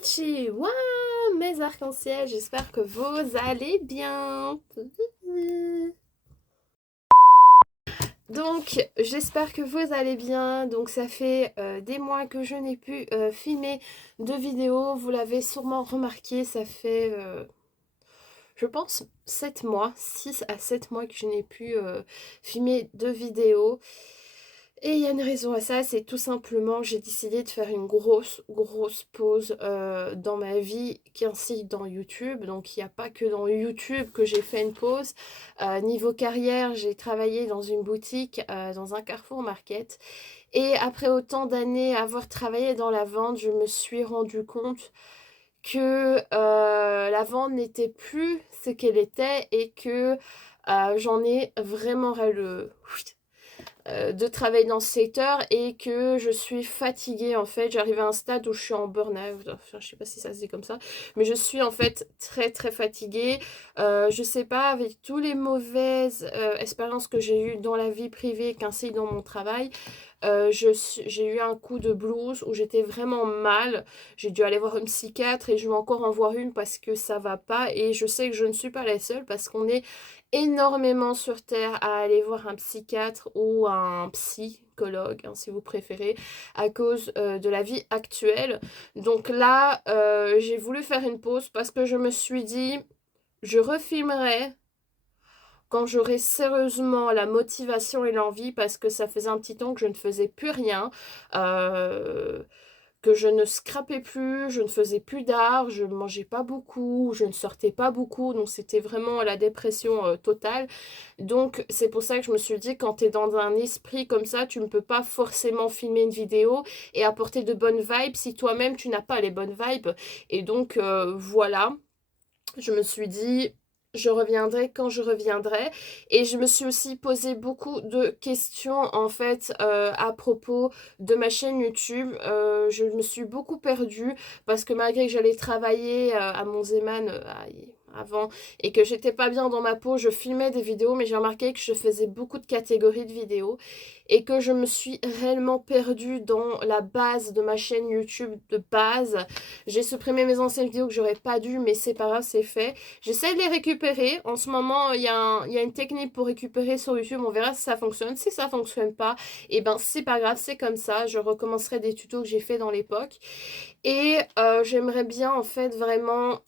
Konnichiwa, mes arcs-en-ciel, j'espère que vous allez bien. Donc, j'espère que vous allez bien. Donc, ça fait des mois que je n'ai pu filmer de vidéos. Vous l'avez sûrement remarqué, ça fait, je pense, 7 mois, 6 à 7 mois que je n'ai pu filmer de vidéos. Et il y a une raison à ça, c'est tout simplement j'ai décidé de faire une grosse pause dans ma vie, qu'ainsi dans YouTube. Donc il n'y a pas que dans YouTube que j'ai fait une pause. Niveau carrière, j'ai travaillé dans une boutique, dans un Carrefour Market. Et après autant d'années à avoir travaillé dans la vente, je me suis rendu compte que la vente n'était plus ce qu'elle était et que j'en ai vraiment ras le de travailler dans ce secteur et que je suis fatiguée en fait. J'arrive à un stade où je suis en burn-out, enfin, je sais pas si ça se dit comme ça, mais je suis en fait très fatiguée. Je sais pas, avec tous les mauvaises expériences que j'ai eues dans la vie privée qu'ainsi dans mon travail, j'ai eu un coup de blues où j'étais vraiment mal. J'ai dû aller voir une psychiatre et je vais encore en voir une parce que ça va pas. Et je sais que je ne suis pas la seule parce qu'on est énormément sur Terre à aller voir un psychiatre ou un psychologue, hein, si vous préférez, à cause de la vie actuelle. Donc là, j'ai voulu faire une pause parce que je me suis dit, je refilmerai quand j'aurai sérieusement la motivation et l'envie, parce que ça faisait un petit temps que je ne faisais plus rien, que je ne scrapais plus, je ne faisais plus d'art, je ne mangeais pas beaucoup, je ne sortais pas beaucoup, donc c'était vraiment la dépression totale. Donc c'est pour ça que je me suis dit, quand tu es dans un esprit comme ça, tu ne peux pas forcément filmer une vidéo et apporter de bonnes vibes si toi-même tu n'as pas les bonnes vibes. Et donc voilà, je me suis dit, je reviendrai quand je reviendrai. Et je me suis aussi posé beaucoup de questions en fait à propos de ma chaîne YouTube. Je me suis beaucoup perdue parce que malgré que j'allais travailler à Monzeman avant et que j'étais pas bien dans ma peau, je filmais des vidéos, mais j'ai remarqué que je faisais beaucoup de catégories de vidéos et que je me suis réellement perdue dans la base de ma chaîne YouTube de base. J'ai supprimé mes anciennes vidéos que j'aurais pas dû, mais c'est pas grave, c'est fait. J'essaie de les récupérer. En ce moment, il y a une technique pour récupérer sur YouTube. On verra si ça fonctionne. Si ça fonctionne pas, et ben c'est pas grave, c'est comme ça. Je recommencerai des tutos que j'ai fait dans l'époque. Et j'aimerais bien en fait vraiment...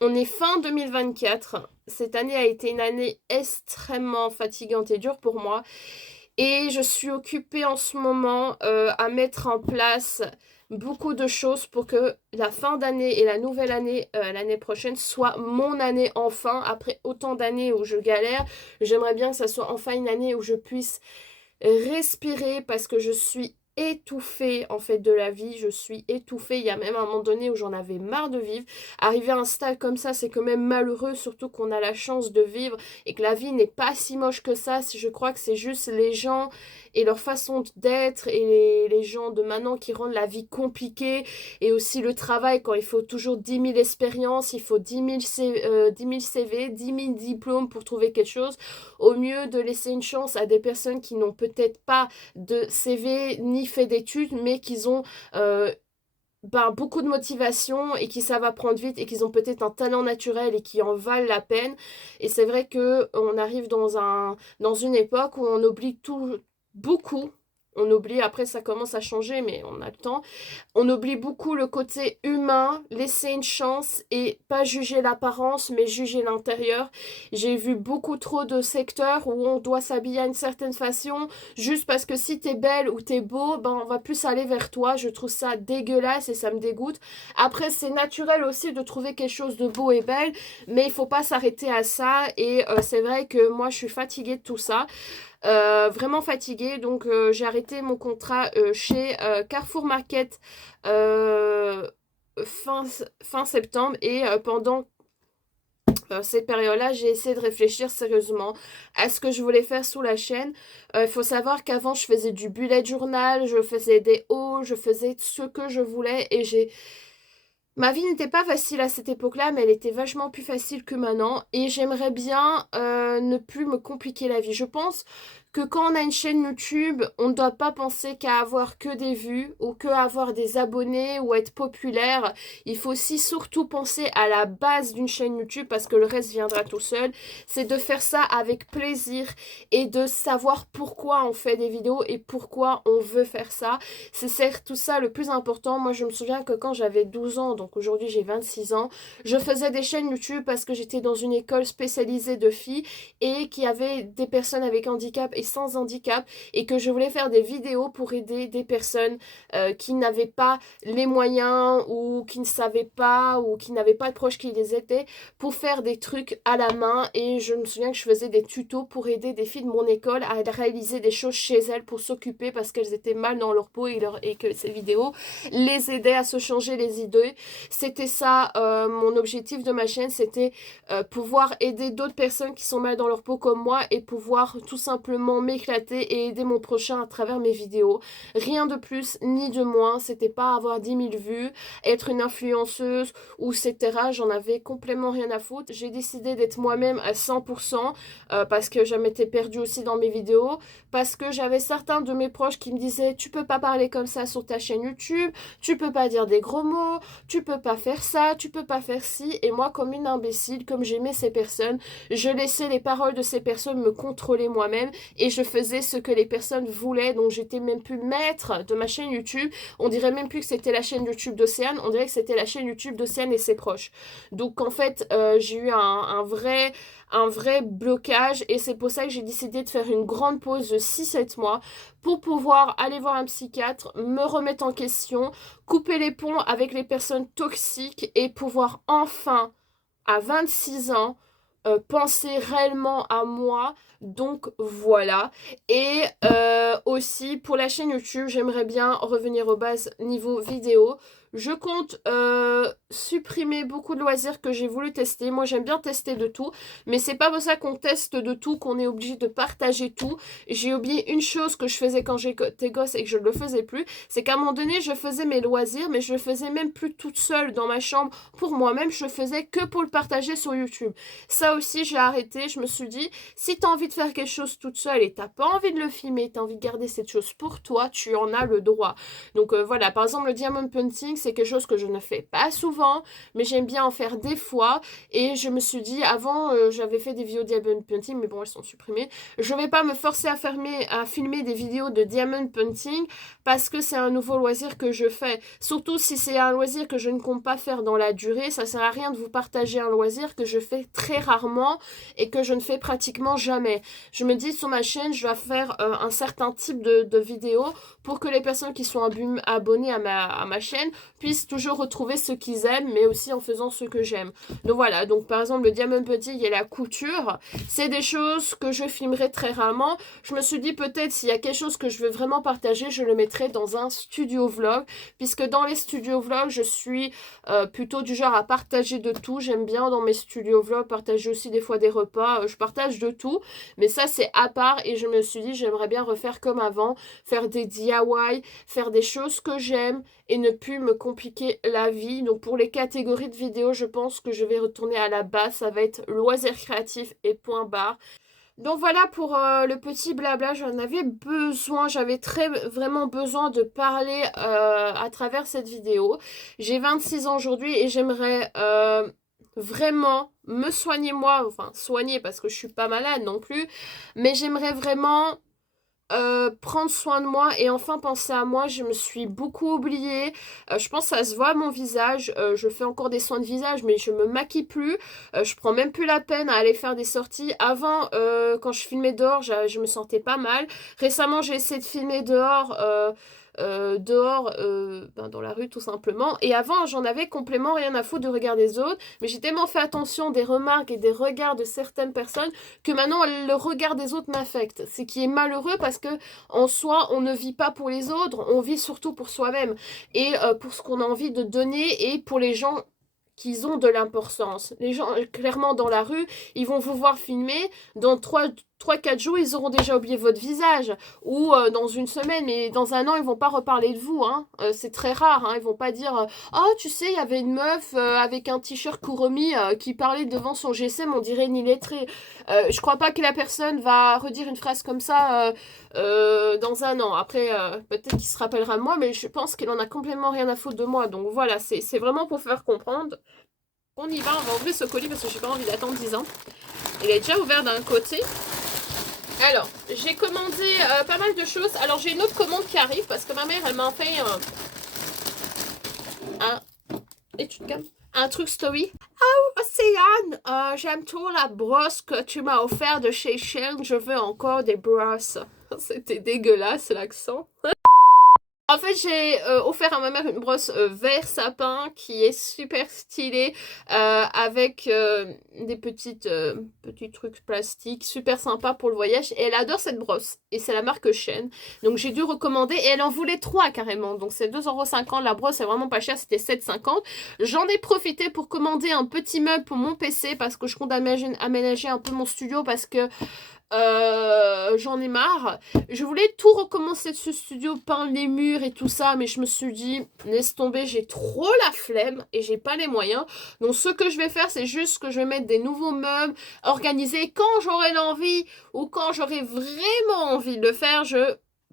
On est fin 2024. Cette année a été une année extrêmement fatigante et dure pour moi. Et je suis occupée en ce moment à mettre en place beaucoup de choses pour que la fin d'année et la nouvelle année, l'année prochaine, soit mon année enfin. Après autant d'années où je galère, j'aimerais bien que ça soit enfin une année où je puisse respirer parce que je suis étouffée en fait de la vie, je suis étouffée. Il y a même un moment donné où j'en avais marre de vivre. Arriver à un stade comme ça, c'est quand même malheureux, surtout qu'on a la chance de vivre et que la vie n'est pas si moche que ça. Je crois que c'est juste les gens et leur façon d'être et les gens de maintenant qui rendent la vie compliquée, et aussi le travail quand il faut toujours 10 000 expériences, il faut 10 000 CV, 10 000 diplômes pour trouver quelque chose, au mieux de laisser une chance à des personnes qui n'ont peut-être pas de CV ni fait d'études, mais qui ont beaucoup de motivation et qui savent apprendre vite et qui ont peut-être un talent naturel et qui en valent la peine. Et c'est vrai que on arrive dans une époque où on oublie tout, beaucoup. On oublie, après ça commence à changer, mais on a le temps. On oublie beaucoup le côté humain, laisser une chance et pas juger l'apparence, mais juger l'intérieur. J'ai vu beaucoup trop de secteurs où on doit s'habiller à une certaine façon, juste parce que si t'es belle ou t'es beau, ben on va plus aller vers toi. Je trouve ça dégueulasse et ça me dégoûte. Après, c'est naturel aussi de trouver quelque chose de beau et belle, mais il faut pas s'arrêter à ça. Et c'est vrai que moi, je suis fatiguée de tout ça. Vraiment fatiguée, donc j'ai arrêté mon contrat chez Carrefour Market euh, fin septembre, et pendant ces périodes-là, j'ai essayé de réfléchir sérieusement à ce que je voulais faire sous la chaîne. Il faut savoir qu'avant, je faisais du bullet journal, je faisais des hauls, je faisais ce que je voulais, et ma vie n'était pas facile à cette époque-là, mais elle était vachement plus facile que maintenant. Et j'aimerais bien ne plus me compliquer la vie. Je pense que quand on a une chaîne YouTube, on ne doit pas penser qu'à avoir que des vues ou qu'à avoir des abonnés ou être populaire. Il faut aussi surtout penser à la base d'une chaîne YouTube parce que le reste viendra tout seul. C'est de faire ça avec plaisir et de savoir pourquoi on fait des vidéos et pourquoi on veut faire ça. C'est surtout ça le plus important. Moi, je me souviens que quand j'avais 12 ans, donc aujourd'hui j'ai 26 ans, je faisais des chaînes YouTube parce que j'étais dans une école spécialisée de filles et qui avait des personnes avec handicap et sans handicap et que je voulais faire des vidéos pour aider des personnes qui n'avaient pas les moyens ou qui ne savaient pas ou qui n'avaient pas de proches qui les aidaient pour faire des trucs à la main. Et je me souviens que je faisais des tutos pour aider des filles de mon école à réaliser des choses chez elles pour s'occuper parce qu'elles étaient mal dans leur peau et que ces vidéos les aidaient à se changer les idées. C'était ça mon objectif de ma chaîne, c'était pouvoir aider d'autres personnes qui sont mal dans leur peau comme moi et pouvoir tout simplement m'éclater et aider mon prochain à travers mes vidéos. Rien de plus ni de moins, c'était pas avoir 10 000 vues, être une influenceuse ou etc. J'en avais complètement rien à foutre. J'ai décidé d'être moi-même à 100% parce que je m'étais perdue aussi dans mes vidéos, parce que j'avais certains de mes proches qui me disaient tu peux pas parler comme ça sur ta chaîne YouTube, tu peux pas dire des gros mots, tu peux pas faire ça, tu peux pas faire ci. Et moi, comme une imbécile, comme j'aimais ces personnes, je laissais les paroles de ces personnes me contrôler moi-même et je faisais ce que les personnes voulaient. Donc j'étais même plus maître de ma chaîne YouTube. On dirait même plus que c'était la chaîne YouTube d'Océane, on dirait que c'était la chaîne YouTube d'Océane et ses proches. Donc en fait, j'ai eu un vrai blocage et c'est pour ça que j'ai décidé de faire une grande pause de 6-7 mois pour pouvoir aller voir un psychiatre, me remettre en question, couper les ponts avec les personnes toxiques et pouvoir enfin, à 26 ans, penser réellement à moi. Donc voilà. Et aussi pour la chaîne YouTube, j'aimerais bien revenir aux bases niveau vidéo. Je compte supprimer beaucoup de loisirs que j'ai voulu tester. Moi j'aime bien tester de tout, mais c'est pas pour ça qu'on teste de tout qu'on est obligé de partager tout. J'ai oublié une chose que je faisais quand j'étais gosse et que je ne le faisais plus, c'est qu'à un moment donné je faisais mes loisirs, mais je le faisais même plus toute seule dans ma chambre pour moi-même, je le faisais que pour le partager sur YouTube. Ça aussi j'ai arrêté, je me suis dit, si tu as envie de faire quelque chose toute seule et t'as pas envie de le filmer, tu as envie de garder cette chose pour toi, tu en as le droit. Donc voilà, par exemple le diamond painting, c'est quelque chose que je ne fais pas souvent, mais j'aime bien en faire des fois. Et je me suis dit, avant, j'avais fait des vidéos de diamond painting, mais bon, elles sont supprimées. Je vais pas me forcer à filmer des vidéos de diamond painting parce que c'est un nouveau loisir que je fais. Surtout si c'est un loisir que je ne compte pas faire dans la durée, ça sert à rien de vous partager un loisir que je fais très rarement et que je ne fais pratiquement jamais. Je me dis, sur ma chaîne, je dois faire un certain type de vidéos pour que les personnes qui sont abonnées à ma chaîne puissent toujours retrouver ce qu'ils aiment, mais aussi en faisant ce que j'aime. Donc voilà, donc par exemple le diamond painting et la couture, c'est des choses que je filmerai très rarement. Je me suis dit peut-être s'il y a quelque chose que je veux vraiment partager, je le mettrai dans un studio vlog, puisque dans les studios vlogs, je suis plutôt du genre à partager de tout. J'aime bien dans mes studios vlogs partager aussi des fois des repas, je partage de tout, mais ça c'est à part et je me suis dit j'aimerais bien refaire comme avant, faire des DIY, faire des choses que j'aime et ne plus me compliquer la vie. Donc pour les catégories de vidéos, je pense que je vais retourner à la base, ça va être loisirs créatifs et point barre. Donc voilà pour le petit blabla, j'en avais besoin, j'avais vraiment besoin de parler à travers cette vidéo. J'ai 26 ans aujourd'hui et j'aimerais vraiment me soigner moi, enfin soigner parce que je suis pas malade non plus, mais j'aimerais vraiment prendre soin de moi et enfin penser à moi. Je me suis beaucoup oubliée, je pense que ça se voit à mon visage, je fais encore des soins de visage mais je me maquille plus, je prends même plus la peine à aller faire des sorties. Avant quand je filmais dehors je me sentais pas mal, récemment j'ai essayé de filmer dehors dans la rue tout simplement, et avant j'en avais complètement rien à foutre de regarder les autres, mais j'ai tellement fait attention des remarques et des regards de certaines personnes que maintenant le regard des autres m'affecte, ce qui est malheureux parce que en soi on ne vit pas pour les autres, on vit surtout pour soi-même et pour ce qu'on a envie de donner et pour les gens qu'ils ont de l'importance. Les gens, clairement, dans la rue, ils vont vous voir filmer. Dans 3-4 jours, ils auront déjà oublié votre visage. Ou dans une semaine, mais dans un an, ils vont pas reparler de vous. Hein. C'est très rare. Hein. Ils vont pas dire oh, tu sais, il y avait une meuf avec un t-shirt Kuromi qui parlait devant son GSM, on dirait une illettrée. Je crois pas que la personne va redire une phrase comme ça dans un an. Après, peut-être qu'il se rappellera de moi, mais je pense qu'il en a complètement rien à foutre de moi. Donc voilà, c'est vraiment pour faire comprendre. On y va, on va ouvrir ce colis parce que j'ai pas envie d'attendre 10 ans. Il est déjà ouvert d'un côté. Alors, j'ai commandé pas mal de choses. Alors, j'ai une autre commande qui arrive parce que ma mère, elle m'a fait et tu te calmes, un truc story. Oh, Océane, j'aime trop la brosse que tu m'as offert de chez Shein. Je veux encore des brosses. C'était dégueulasse l'accent. En fait, j'ai offert à ma mère une brosse vert sapin qui est super stylée avec des petits trucs plastiques super sympa pour le voyage. Et elle adore cette brosse. Et c'est la marque Shein. Donc j'ai dû recommander et elle en voulait 3 carrément. Donc c'est 2,50 €. La brosse est vraiment pas chère, c'était 7,50 €. J'en ai profité pour commander un petit meuble pour mon PC parce que je compte aménager un peu mon studio parce que j'en ai marre. Je voulais tout recommencer de ce studio, peindre les murs et tout ça, mais je me suis dit, laisse tomber, j'ai trop la flemme et j'ai pas les moyens. Donc ce que je vais faire, c'est juste que je vais mettre des nouveaux meubles organisés quand j'aurai l'envie ou quand j'aurai vraiment envie de le faire,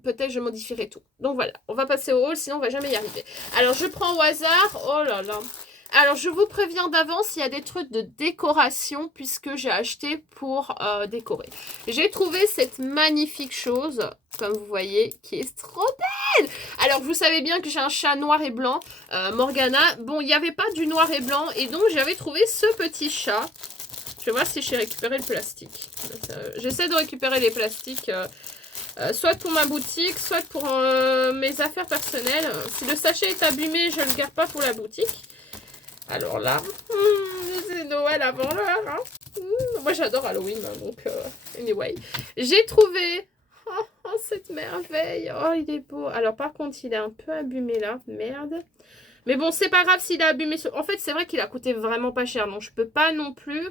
peut-être je modifierai tout. Donc voilà, on va passer au haul, sinon on va jamais y arriver. Alors je prends au hasard, oh là là. Alors, je vous préviens d'avance, il y a des trucs de décoration puisque j'ai acheté pour décorer. J'ai trouvé cette magnifique chose, comme vous voyez, qui est trop belle. Alors, vous savez bien que j'ai un chat noir et blanc, Morgana. Bon, il n'y avait pas du noir et blanc et donc j'avais trouvé ce petit chat. Je vais voir si j'ai récupéré le plastique. J'essaie de récupérer les plastiques, soit pour ma boutique, soit pour mes affaires personnelles. Si le sachet est abîmé, je ne le garde pas pour la boutique. Alors là, c'est Noël avant l'heure. Hein. Moi, j'adore Halloween, donc anyway. J'ai trouvé cette merveille. Oh, il est beau. Alors, par contre, il est un peu abîmé là. Merde. Mais bon, c'est pas grave s'il est abîmé. En fait, c'est vrai qu'il a coûté vraiment pas cher. Donc, je peux pas non plus...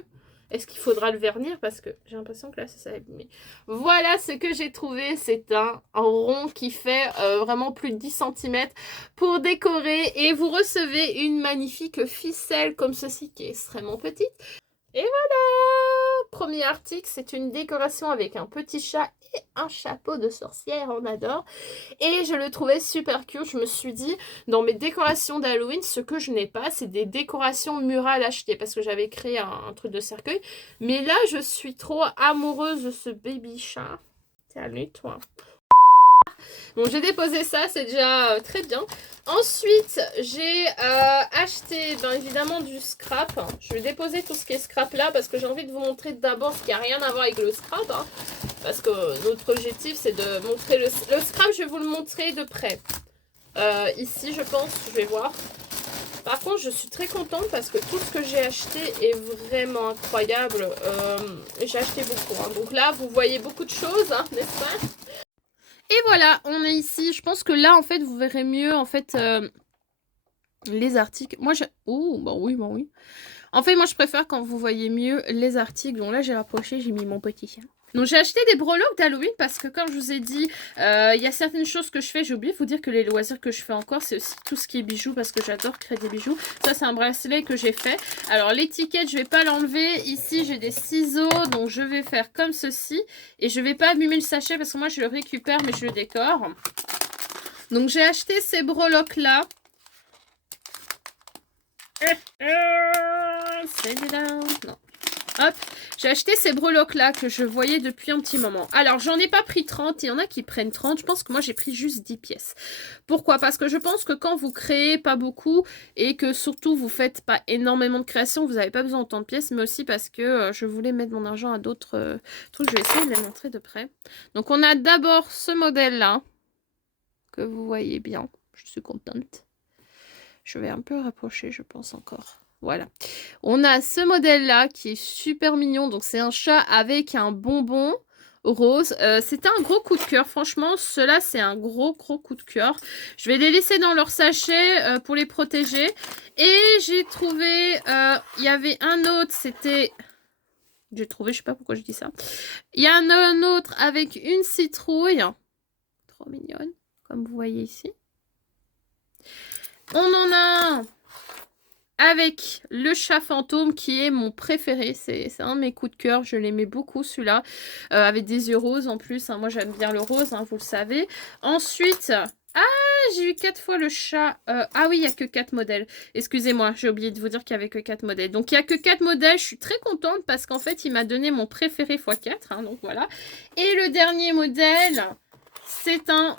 Est-ce qu'il faudra le vernir? Parce que j'ai l'impression que là, ça s'est abîmé. Voilà ce que j'ai trouvé. C'est un rond qui fait vraiment plus de 10 cm pour décorer. Et vous recevez une magnifique ficelle comme ceci qui est extrêmement petite. Et voilà! Premier article, c'est une décoration avec un petit chat et un chapeau de sorcière, on adore. Et je le trouvais super cute. Je me suis dit, dans mes décorations d'Halloween, ce que je n'ai pas, c'est des décorations murales achetées. Parce que j'avais créé un truc de cercueil. Mais là, je suis trop amoureuse de ce baby chat. Salut toi. Donc j'ai déposé ça, c'est déjà très bien. Ensuite, j'ai acheté bien évidemment du scrap. Je vais déposer tout ce qui est scrap là parce que j'ai envie de vous montrer d'abord ce qui n'a rien à voir avec le scrap. Hein, parce que notre objectif c'est de montrer le scrap, je vais vous le montrer de près. Ici je pense, je vais voir. Par contre, je suis très contente parce que tout ce que j'ai acheté est vraiment incroyable. J'ai acheté beaucoup. Hein. Donc là, vous voyez beaucoup de choses, hein, n'est-ce pas? Et voilà, on est ici. Je pense que là, en fait, vous verrez mieux, en fait, les articles. Moi, j'ai... Oh, bah oui, bah oui. En fait, moi, je préfère quand vous voyez mieux les articles. Donc là, j'ai rapproché, j'ai mis mon petit chien. Donc j'ai acheté des breloques d'Halloween parce que comme je vous ai dit, il y a certaines choses que je fais. J'ai oublié de vous dire que les loisirs que je fais encore, c'est aussi tout ce qui est bijoux parce que j'adore créer des bijoux. Ça, c'est un bracelet que j'ai fait. Alors l'étiquette, je vais pas l'enlever. Ici, j'ai des ciseaux, donc je vais faire comme ceci. Et je vais pas abîmer le sachet parce que moi, je le récupère, mais je le décore. Donc j'ai acheté ces breloques-là. Non. Hop, j'ai acheté ces breloques-là que je voyais depuis un petit moment. Alors, j'en ai pas pris 30. Il y en a qui prennent 30. Je pense que moi, j'ai pris juste 10 pièces. Pourquoi? Parce que je pense que quand vous créez pas beaucoup et que surtout, vous faites pas énormément de création, vous n'avez pas besoin d'autant de pièces. Mais aussi parce que je voulais mettre mon argent à d'autres trucs. Je vais essayer de les montrer de près. Donc, on a d'abord ce modèle-là que vous voyez bien. Je suis contente. Je vais un peu rapprocher, je pense encore. Voilà. On a ce modèle-là qui est super mignon. Donc, c'est un chat avec un bonbon rose. C'était un gros coup de cœur. Franchement, ceux-là, c'est un gros coup de cœur. Je vais les laisser dans leur sachet pour les protéger. Et j'ai trouvé... il y avait un autre, c'était... J'ai trouvé, je sais pas pourquoi je dis ça. Il y a un autre avec une citrouille. Trop mignonne, comme vous voyez ici. On en a un avec le chat fantôme qui est mon préféré. C'est un de mes coups de cœur. Je l'aimais beaucoup celui-là. Avec des yeux roses en plus. Hein. Moi j'aime bien le rose, hein, vous le savez. Ensuite... Ah, j'ai eu 4 fois le chat. Ah oui, il n'y a que 4 modèles. Excusez-moi, j'ai oublié de vous dire qu'il n'y avait que 4 modèles. Donc il n'y a que 4 modèles. Je suis très contente parce qu'en fait, il m'a donné mon préféré x4. Hein, donc voilà. Et le dernier modèle, c'est un...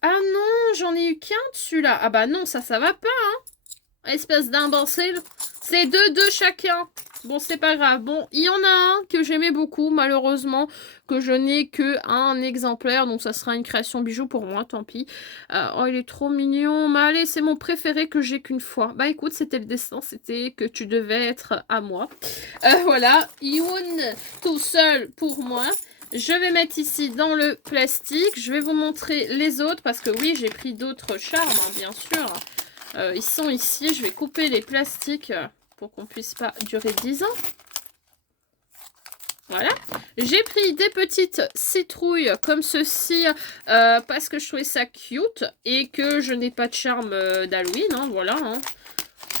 Ah non, j'en ai eu qu'un dessus-là. Ah bah non, ça va pas, hein. Espèce d'imbécile. C'est deux chacun. Bon, c'est pas grave. Bon, il y en a un que j'aimais beaucoup, malheureusement, que je n'ai que un exemplaire. Donc, ça sera une création bijou pour moi, tant pis. Oh, il est trop mignon. Mais allez, c'est mon préféré que j'ai qu'une fois. Bah, écoute, c'était le destin. C'était que tu devais être à moi. Voilà. Youn, tout seul pour moi. Je vais mettre ici dans le plastique. Je vais vous montrer les autres parce que oui, j'ai pris d'autres charmes, hein, bien sûr. Ils sont ici. Je vais couper les plastiques pour qu'on puisse pas durer 10 ans. Voilà. J'ai pris des petites citrouilles comme ceci parce que je trouvais ça cute et que je n'ai pas de charme d'Halloween. Hein, voilà. Hein.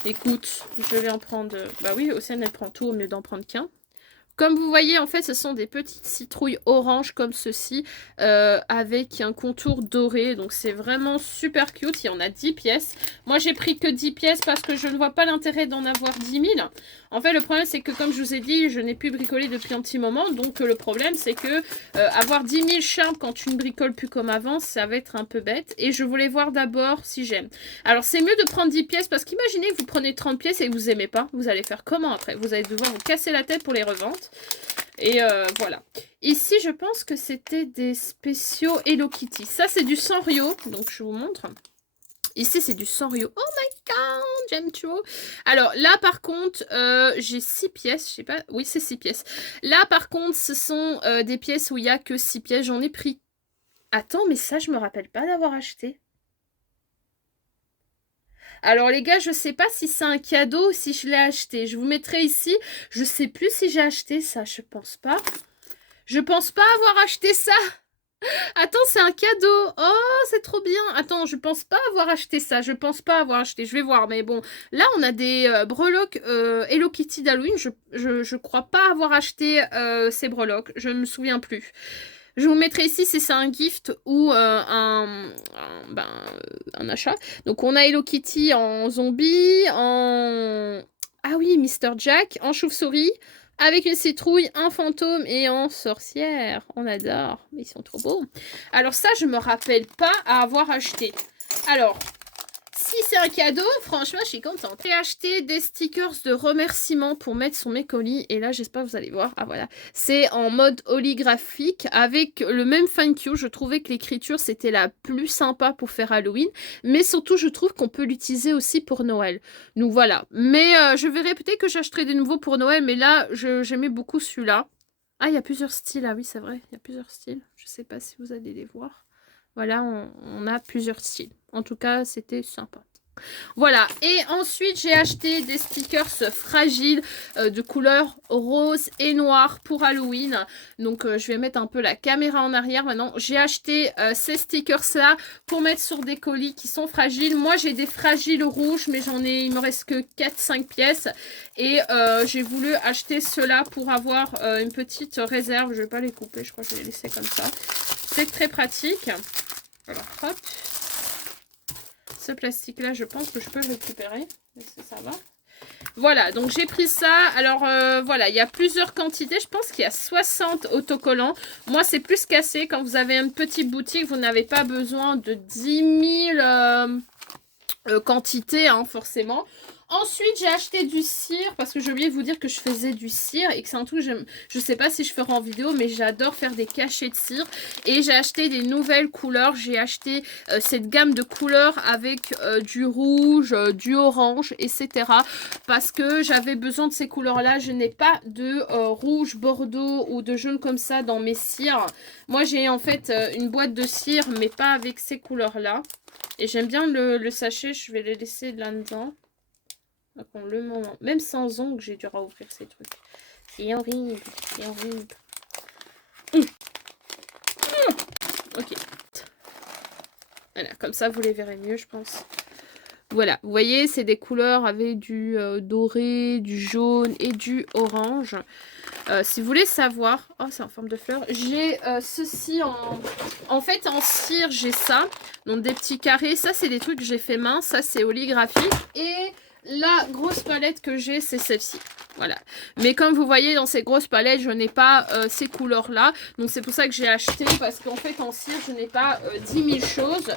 Écoute, je vais en prendre... Bah oui, Océane, elle prend tout au mieux d'en prendre qu'un. Comme vous voyez, en fait, ce sont des petites citrouilles orange comme ceci, avec un contour doré. Donc, c'est vraiment super cute. Il y en a 10 pièces. Moi, j'ai pris que 10 pièces parce que je ne vois pas l'intérêt d'en avoir 10 000. En fait, le problème, c'est que, comme je vous ai dit, je n'ai plus bricolé depuis un petit moment. Donc, le problème, c'est que avoir 10 000 charmes quand tu ne bricoles plus comme avant, ça va être un peu bête. Et je voulais voir d'abord si j'aime. Alors, c'est mieux de prendre 10 pièces parce qu'imaginez que vous prenez 30 pièces et que vous n'aimez pas. Vous allez faire comment après? Vous allez devoir vous casser la tête pour les revendre. Et voilà. Ici, je pense que c'était des spéciaux Hello Kitty. Ça, c'est du Sanrio. Donc, je vous montre. Ici, c'est du Sanrio. Oh my god, j'aime trop. Alors, là, par contre, j'ai 6 pièces. Je sais pas. Oui, c'est 6 pièces. Là, par contre, ce sont des pièces où il n'y a que 6 pièces. J'en ai pris. Attends, mais ça, je me rappelle pas d'avoir acheté. Alors les gars, je sais pas si c'est un cadeau ou si je l'ai acheté. Je vous mettrai ici. Je sais plus si j'ai acheté ça. Je pense pas. Je pense pas avoir acheté ça. Attends, c'est un cadeau. Oh, c'est trop bien. Attends, je pense pas avoir acheté ça. Je pense pas avoir acheté. Je vais voir. Mais bon, là, on a des breloques Hello Kitty d'Halloween. Je crois pas avoir acheté ces breloques. Je me souviens plus. Je vous mettrai ici si c'est un gift ou un achat. Donc, on a Hello Kitty en zombie, en... Ah oui, Mr. Jack, en chauve-souris, avec une citrouille, un fantôme et en sorcière. On adore, mais ils sont trop beaux. Alors ça, je me rappelle pas à avoir acheté. Alors... Si c'est un cadeau, franchement, je suis contente. J'ai acheté des stickers de remerciements pour mettre sur mes colis. Et là, j'espère que vous allez voir. Ah, voilà. C'est en mode holographique avec le même thank you. Je trouvais que l'écriture, c'était la plus sympa pour faire Halloween. Mais surtout, je trouve qu'on peut l'utiliser aussi pour Noël. Donc, voilà. Mais je verrai peut-être que j'achèterai des nouveaux pour Noël. Mais là, j'aimais beaucoup celui-là. Ah, il y a plusieurs styles. Ah oui, c'est vrai. Il y a plusieurs styles. Je sais pas si vous allez les voir. Voilà, on a plusieurs styles. En tout cas, c'était sympa. Voilà, et ensuite j'ai acheté des stickers fragiles de couleur rose et noir pour Halloween. Donc je vais mettre un peu la caméra en arrière maintenant. J'ai acheté ces stickers là pour mettre sur des colis qui sont fragiles. Moi j'ai des fragiles rouges, mais il me reste que 4-5 pièces. Et j'ai voulu acheter ceux-là pour avoir une petite réserve. Je vais pas les couper, je crois que je vais les laisser comme ça. C'est très pratique. Alors hop. Ce plastique là, je pense que je peux le récupérer. Est-ce que ça va? Voilà, donc j'ai pris ça. Alors voilà, il y a plusieurs quantités. Je pense qu'il y a 60 autocollants. Moi, c'est plus qu'assez. Quand vous avez une petite boutique, vous n'avez pas besoin de 10 000 quantités, hein, forcément. Ensuite, j'ai acheté du cire parce que j'ai oublié de vous dire que je faisais du cire et que c'est un truc, je sais pas si je ferai en vidéo, mais j'adore faire des cachets de cire. Et j'ai acheté des nouvelles couleurs. J'ai acheté cette gamme de couleurs avec du rouge, du orange, etc. Parce que j'avais besoin de ces couleurs-là. Je n'ai pas de rouge, bordeaux ou de jaune comme ça dans mes cires. Moi, j'ai en fait une boîte de cire, mais pas avec ces couleurs-là. Et j'aime bien le sachet, je vais les laisser là-dedans. Même sans ongles, j'ai dû ouvrir ces trucs. C'est horrible. C'est horrible. Ok. Voilà, comme ça, vous les verrez mieux, je pense. Voilà, vous voyez, c'est des couleurs avec du doré, du jaune et du orange. Si vous voulez savoir... Oh, c'est en forme de fleur. J'ai ceci en... En fait, en cire, j'ai ça. Donc, des petits carrés. Ça, c'est des trucs que j'ai fait main. Ça, c'est holographique. Et la grosse palette que j'ai, c'est celle-ci. Voilà. Mais comme vous voyez, dans ces grosses palettes, je n'ai pas ces couleurs-là. Donc, c'est pour ça que j'ai acheté. Parce qu'en fait, en cire, je n'ai pas 10 000 choses.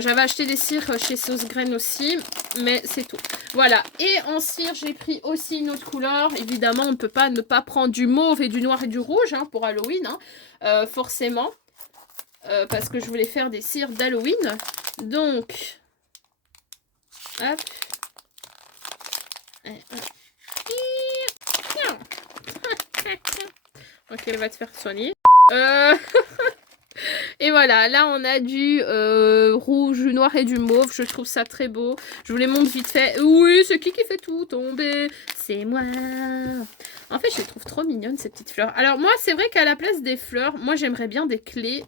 J'avais acheté des cires chez Sauce Graine aussi. Mais c'est tout. Voilà. Et en cire, j'ai pris aussi une autre couleur. Évidemment, on ne peut pas ne pas prendre du mauve et du noir et du rouge hein, pour Halloween. Hein, forcément. Parce que je voulais faire des cires d'Halloween. Donc, hop. Ok, elle va te faire soigner. Et voilà, là on a du rouge, du noir et du mauve. Je trouve ça très beau. Je vous les montre vite fait. Oui, c'est qui fait tout tomber? C'est moi. En fait, je les trouve trop mignonnes ces petites fleurs. Alors moi, c'est vrai qu'à la place des fleurs, moi j'aimerais bien des clés,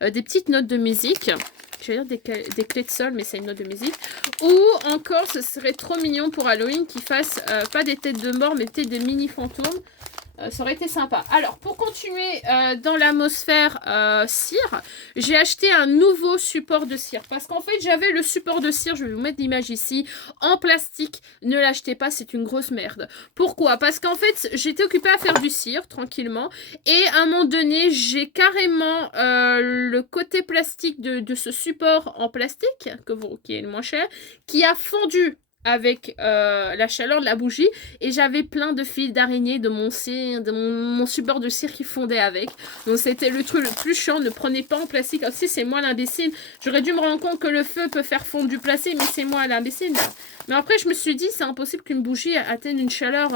des petites notes de musique. Je vais dire des clés de sol, mais c'est une note de musique. Ou encore, ce serait trop mignon pour Halloween qu'ils fassent pas des têtes de mort, mais peut-être des mini fantômes. Ça aurait été sympa. Alors, pour continuer dans l'atmosphère cire, j'ai acheté un nouveau support de cire. Parce qu'en fait, j'avais le support de cire, je vais vous mettre l'image ici, en plastique. Ne l'achetez pas, c'est une grosse merde. Pourquoi? Parce qu'en fait, j'étais occupée à faire du cire, tranquillement. Et à un moment donné, j'ai carrément le côté plastique de ce support en plastique, qui est le moins cher, qui a fondu avec la chaleur de la bougie et j'avais plein de fils d'araignée de mon support de cire qui fondait avec. Donc c'était le truc le plus chiant. Ne prenez pas en plastique. Aussi c'est moi l'imbécile. J'aurais dû me rendre compte que le feu peut faire fondre du plastique, mais c'est moi l'imbécile. Mais après je me suis dit c'est impossible qu'une bougie atteigne une chaleur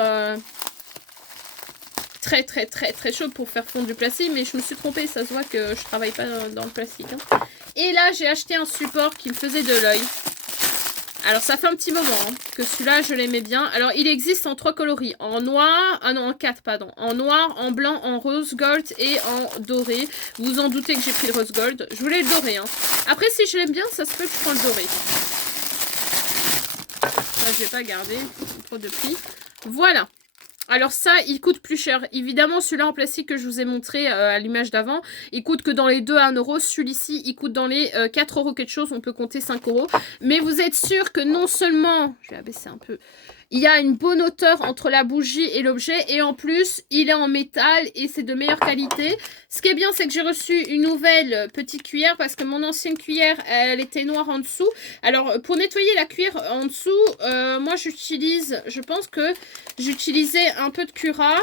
très chaude pour faire fondre du plastique, mais je me suis trompée. Ça se voit que je travaille pas dans le plastique. Hein. Et là j'ai acheté un support qui me faisait de l'œil. Alors, ça fait un petit moment hein, que celui-là, je l'aimais bien. Alors, il existe en 3 coloris. En noir, ah non, en 4, pardon. En noir, en blanc, en rose gold et en doré. Vous vous en doutez que j'ai pris le rose gold. Je voulais le doré. Hein. Après, si je l'aime bien, ça se peut que je prends le doré. Ça, je vais pas garder. C'est trop de prix. Voilà. Alors ça, il coûte plus cher. Évidemment, celui-là en plastique que je vous ai montré à l'image d'avant, il coûte que dans les deux à 1 euro. Celui-ci, il coûte dans les 4 euros quelque chose. On peut compter 5 euros. Mais vous êtes sûr que non seulement... Je vais abaisser un peu. Il y a une bonne hauteur entre la bougie et l'objet. Et en plus, il est en métal et c'est de meilleure qualité. Ce qui est bien, c'est que j'ai reçu une nouvelle petite cuillère parce que mon ancienne cuillère, elle était noire en dessous. Alors, pour nettoyer la cuillère en dessous, moi, j'utilise... Je pense que j'utilisais un peu de Cura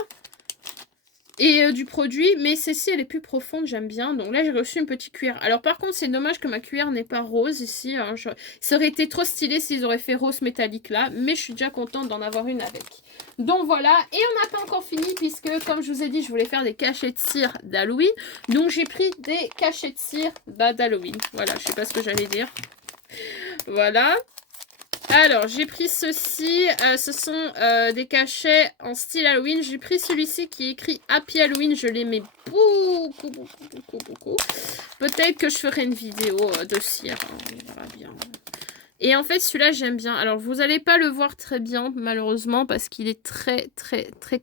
et du produit, mais celle-ci elle est plus profonde, j'aime bien. Donc là j'ai reçu une petite cuillère. Alors par contre c'est dommage que ma cuillère n'est pas rose ici. Hein. Ça aurait été trop stylé s'ils auraient fait rose métallique là, mais je suis déjà contente d'en avoir une avec. Donc voilà, et on n'a pas encore fini puisque comme je vous ai dit je voulais faire des cachets de cire d'Halloween. Donc j'ai pris des cachets de cire d'Halloween. Voilà, je sais pas ce que j'allais dire. Voilà. Alors, j'ai pris ceci. Ce sont des cachets en style Halloween. J'ai pris celui-ci qui est écrit Happy Halloween. Je l'aimais beaucoup. Peut-être que je ferai une vidéo de cire. Hein, on verra bien. Et en fait, celui-là, j'aime bien. Alors, vous n'allez pas le voir très bien, malheureusement, parce qu'il est très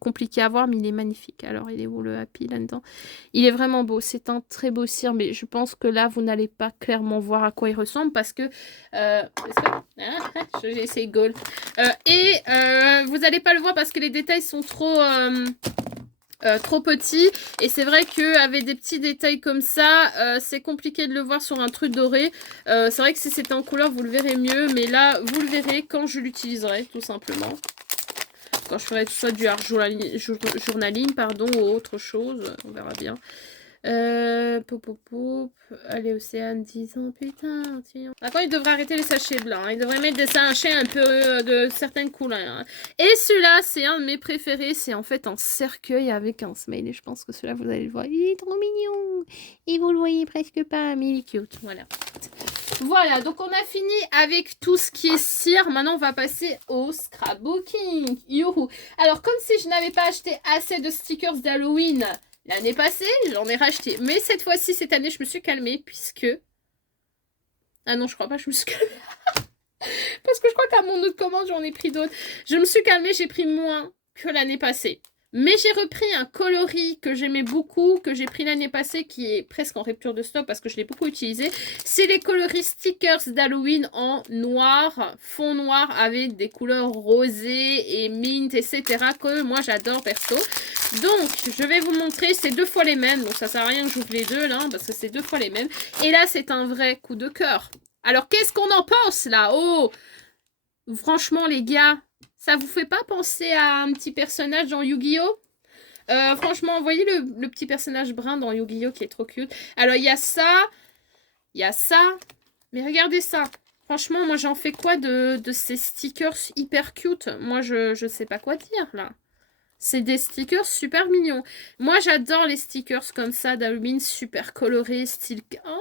compliqué à voir, mais il est magnifique. Alors, il est où le Happy là-dedans? Il est vraiment beau. C'est un très beau cire, mais je pense que là, vous n'allez pas clairement voir à quoi il ressemble, parce que... j'ai essayé Gold. Vous n'allez pas le voir parce que les détails sont trop petit et c'est vrai qu'avec des petits détails comme ça c'est compliqué de le voir sur un truc doré. C'est vrai que si c'était en couleur vous le verrez mieux, mais là vous le verrez quand je l'utiliserai tout simplement, quand je ferai soit du art journaling pardon ou autre chose, on verra bien. Poup, poup, poup. Allez, Océane, 10 ans, putain. Tiens. Attends, il devrait arrêter les sachets blancs. Hein. Il devrait mettre des sachets un peu de certaines couleurs. Hein. Et celui-là, c'est un de mes préférés. C'est en fait un cercueil avec un smiley. Je pense que celui-là, vous allez le voir. Il est trop mignon. Et vous le voyez presque pas, mais il est cute. Voilà. Voilà, donc on a fini avec tout ce qui est cire. Maintenant, on va passer au scrapbooking. Youhou. Alors, comme si je n'avais pas acheté assez de stickers d'Halloween l'année passée, j'en ai racheté. Mais cette fois-ci, cette année, je me suis calmée puisque... Ah non, je crois pas que je me suis calmée. Parce que je crois qu'à mon autre commande, j'en ai pris d'autres. Je me suis calmée, j'ai pris moins que l'année passée. Mais j'ai repris un coloris que j'aimais beaucoup, que j'ai pris l'année passée, qui est presque en rupture de stock parce que je l'ai beaucoup utilisé. C'est les coloris stickers d'Halloween en noir, fond noir avec des couleurs rosées et mint, etc. que moi j'adore perso. Donc, je vais vous montrer, c'est 2 fois les mêmes. Donc, ça sert à rien que j'ouvre les deux là, parce que c'est 2 fois les mêmes. Et là, c'est un vrai coup de cœur. Alors, qu'est-ce qu'on en pense là? Oh, franchement, les gars... Ça vous fait pas penser à un petit personnage dans Yu-Gi-Oh? Franchement, vous voyez le petit personnage brun dans Yu-Gi-Oh qui est trop cute. Alors, il y a ça. Il y a ça. Mais regardez ça. Franchement, moi, j'en fais quoi de ces stickers hyper cute? Moi, je sais pas quoi dire, là. C'est des stickers super mignons. Moi, j'adore les stickers comme ça d'Halloween, super colorés, style... Oh,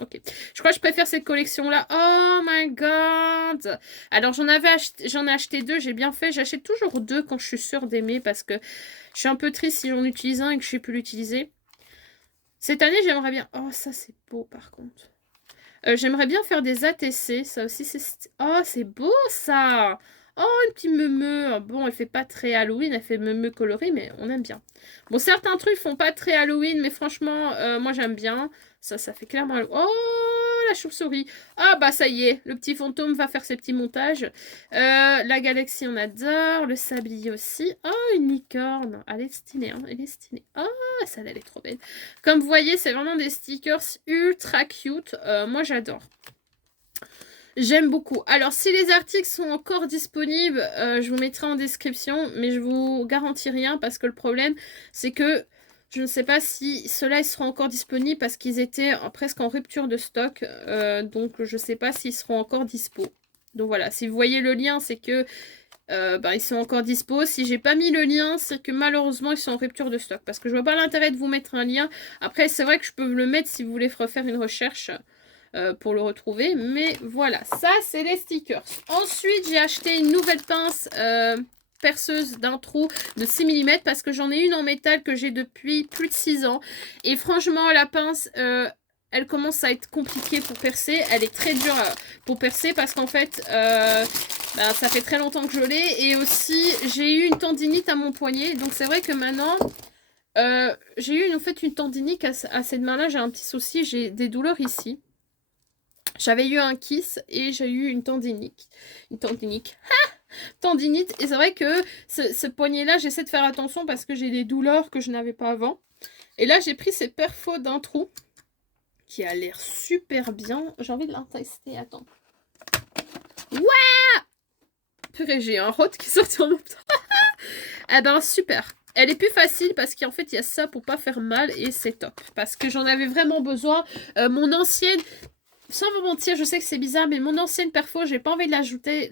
ok. Je crois que je préfère cette collection-là. Oh my god. Alors, j'en ai acheté 2. J'ai bien fait. J'achète toujours 2 quand je suis sûre d'aimer parce que je suis un peu triste si j'en utilise un et que je ne sais plus l'utiliser. Cette année, j'aimerais bien... Oh, ça, c'est beau, par contre. J'aimerais bien faire des ATC. Ça aussi, c'est... Oh, c'est beau, ça. Oh, une petite meumeu. Bon, elle fait pas très Halloween. Elle fait meumeu coloré, mais on aime bien. Bon, certains trucs font pas très Halloween, mais franchement, moi, j'aime bien. Ça fait clairement... Oh, la chauve-souris. Ah, bah, ça y est. Le petit fantôme va faire ses petits montages. La galaxie, on adore. Le sablier aussi. Oh, une licorne. Elle est stylée, hein. Elle est stylée. Oh, ça, elle est trop belle. Comme vous voyez, c'est vraiment des stickers ultra cute. Moi, j'adore. J'aime beaucoup. Alors, si les articles sont encore disponibles, je vous mettrai en description, mais je vous garantis rien parce que le problème, c'est que je ne sais pas si ceux-là, ils seront encore disponibles parce qu'ils étaient presque en rupture de stock. Donc, je ne sais pas s'ils seront encore dispo. Donc, voilà. Si vous voyez le lien, c'est que ils sont encore dispo. Si j'ai pas mis le lien, c'est que malheureusement, ils sont en rupture de stock. Parce que je vois pas l'intérêt de vous mettre un lien. Après, c'est vrai que je peux le mettre si vous voulez refaire une recherche pour le retrouver. Mais voilà, ça, c'est les stickers. Ensuite, j'ai acheté une nouvelle pince... perceuse d'un trou de 6 mm parce que j'en ai une en métal que j'ai depuis plus de 6 ans et franchement la pince elle commence à être compliquée pour percer, elle est très dure pour percer parce qu'en fait ça fait très longtemps que je l'ai et aussi j'ai eu une tendinite à mon poignet donc c'est vrai que maintenant j'ai eu en fait une tendinite à cette main là, j'ai un petit souci, j'ai des douleurs ici. J'avais eu un kiss et j'ai eu une tendinite. Tendinite. Et c'est vrai que ce poignet-là, j'essaie de faire attention parce que j'ai des douleurs que je n'avais pas avant. Et là, j'ai pris ces perfos d'un trou qui a l'air super bien. J'ai envie de la tester. Attends. Ouah! Purée, j'ai un rot qui sort en même temps. Ah ben, super. Elle est plus facile parce qu'en fait, il y a ça pour pas faire mal et c'est top. Parce que j'en avais vraiment besoin. Mon ancienne... Sans vous mentir, je sais que c'est bizarre, mais mon ancienne perfo, j'ai pas envie de la jeter.